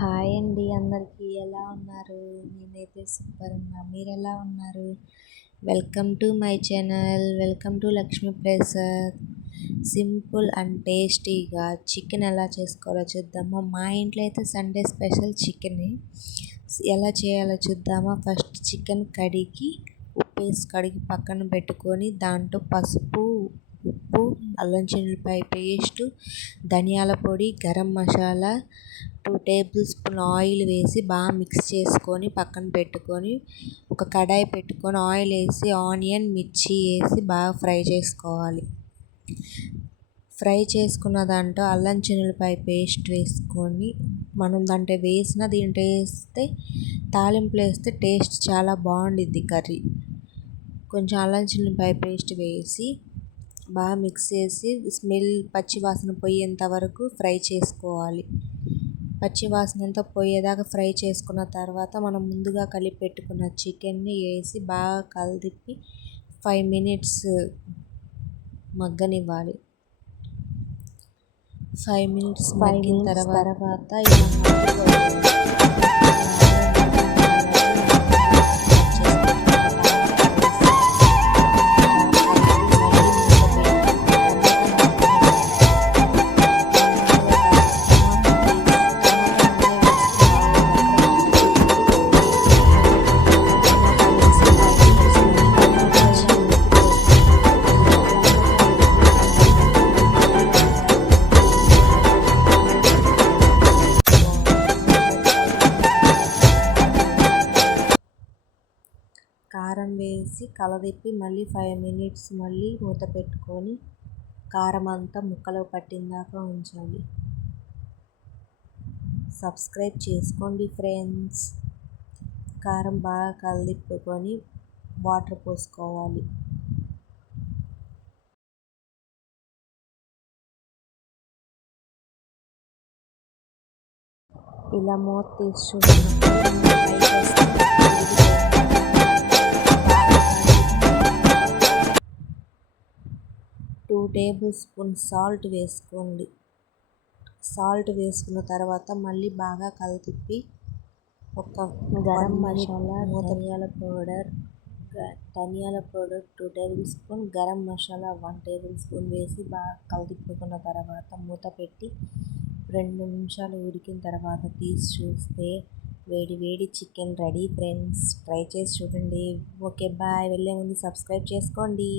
Hi అండి, అందరికీ ఎలా ఉన్నారు? నేనైతే సూపర్ ఉన్నా. మీరు ఎలా ఉన్నారు? Welcome to my channel. Welcome to Lakshmi Prasad. Simple and టేస్టీగా చికెన్ ఎలా చేసుకోవాలో చూద్దామా. మా ఇంట్లో అయితే సండే స్పెషల్ చికెన్. ఎలా చేయాలో చూద్దామా. ఫస్ట్ చికెన్ కడిగి కడిగి పక్కన పెట్టుకొని దాంట్లో పసుపు, ఉప్పు, అల్లం చిన్నులపాయ పేస్టు, ధనియాల పొడి, garam masala, 2 table spoon oil వేసి బాగా మిక్స్ చేసుకొని పక్కన పెట్టుకొని ఒక కడాయి పెట్టుకొని ఆయిల్ వేసి ఆనియన్, మిర్చి వేసి బాగా ఫ్రై చేసుకోవాలి. ఫ్రై చేసుకున్న దాంట్లో అల్లం చిన్నులపాయ పేస్ట్ వేసుకొని మనం దాంట్లో దీంట్లో వేస్తే తాలింపులు వేస్తే టేస్ట్ చాలా బాగుండిద్ది కర్రీ. కొంచెం అల్లం చిన్నులపాయ పేస్ట్ వేసి బాగా మిక్స్ చేసి పచ్చి వాసన పోయేంత వరకు ఫ్రై చేసుకోవాలి. పచ్చి వాసన అంతా పోయేదాకా ఫ్రై చేసుకున్న తర్వాత మనం ముందుగా కలిపి పెట్టుకున్న చికెన్ని వేసి బాగా కలిపి 5 మినిట్స్ మగ్గనివ్వాలి. 5 మినిట్స్ మగ్గిన తర్వాత కారం వేసి కలదిప్పి మళ్ళీ 5 మినిట్స్ మళ్ళీ మూత పెట్టుకొని కారం అంతా ముక్కలో పట్టిందాకా ఉంచాలి. సబ్స్క్రైబ్ చేసుకోండి ఫ్రెండ్స్. కారం బాగా కలదిప్పుకొని వాటర్ పోసుకోవాలి. ఇలా మూత తీసి 2 టేబుల్ స్పూన్ సాల్ట్ వేసుకోండి. సాల్ట్ వేసుకున్న తర్వాత మళ్ళీ బాగా కలిపి ఒక గరం మసాలా, ధనియాల powder 2 table spoon, garam masala 1 table spoon వేసి బాగా కలిపుకున్న తర్వాత మూత పెట్టి 2 నిమిషాలు ఉడికిన తర్వాత తీసి చూస్తే వేడి వేడి చికెన్ రెడీ ఫ్రెండ్స్. ట్రై చేసి చూడండి. Okay bye. వెళ్ళే ముందు సబ్స్క్రైబ్ చేసుకోండి.